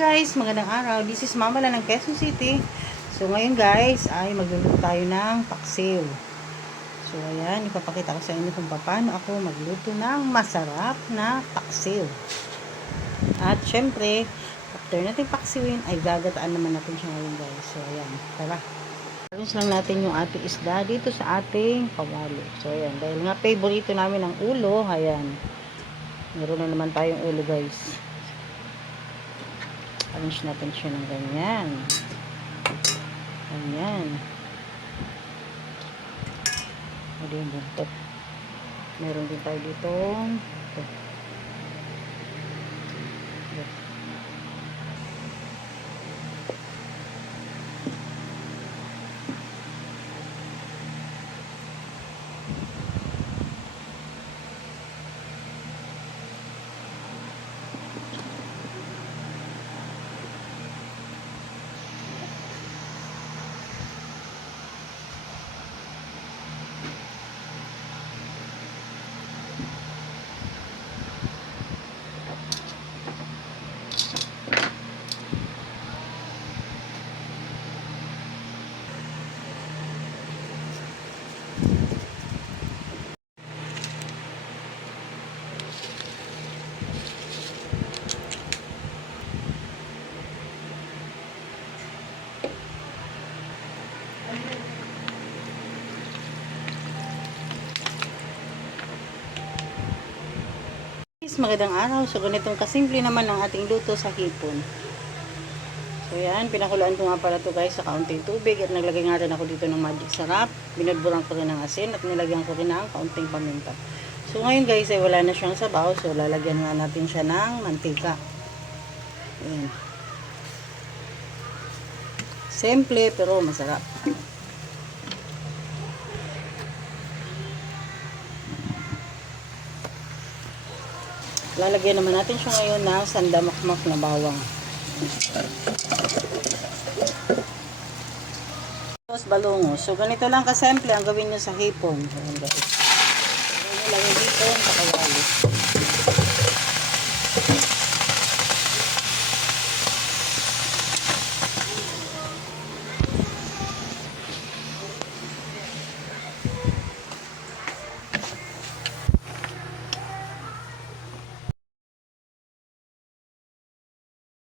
Guys, magandang araw. This is Mama Lan ng Quezon City. So ngayon guys ay magluluto tayo ng paksiw. So ayan, ipapakita ko sa inyo kung paano ako magluto ng masarap na paksiw. At syempre, after natin paksiwin ay gagataan naman natin siya ngayon guys. So ayan, tara. Arrange lang natin yung ating isda dito sa ating kawali. So ayan, dahil nga favorito namin ang ulo, ayan. Meron na naman tayong ulo guys. Arrange natin siya ng ganyan. Ganyan. Ito yung buntot. Meron din tayo dito. Ito. Ito. Magandang araw. So ganitong kasimple naman ang ating luto sa hipon. So yan, pinakulaan ko nga pala to guys sa kaunting tubig at naglagay nga rin ako dito ng magic sarap. Binudburan ko rin ng asin at nilagyan ko rin ng kaunting paminta. So ngayon guys ay wala na siyang sabaw, so lalagyan nga natin siya ng mantika. Ayan. Simple pero masarap. Lalagyan naman natin siya ngayon ng sandamakmak na bawang. Tapos balungo. So ganito lang kasimple ang gawin nyo sa hipon. Ayan guys. Ilagay dito ang kakawali.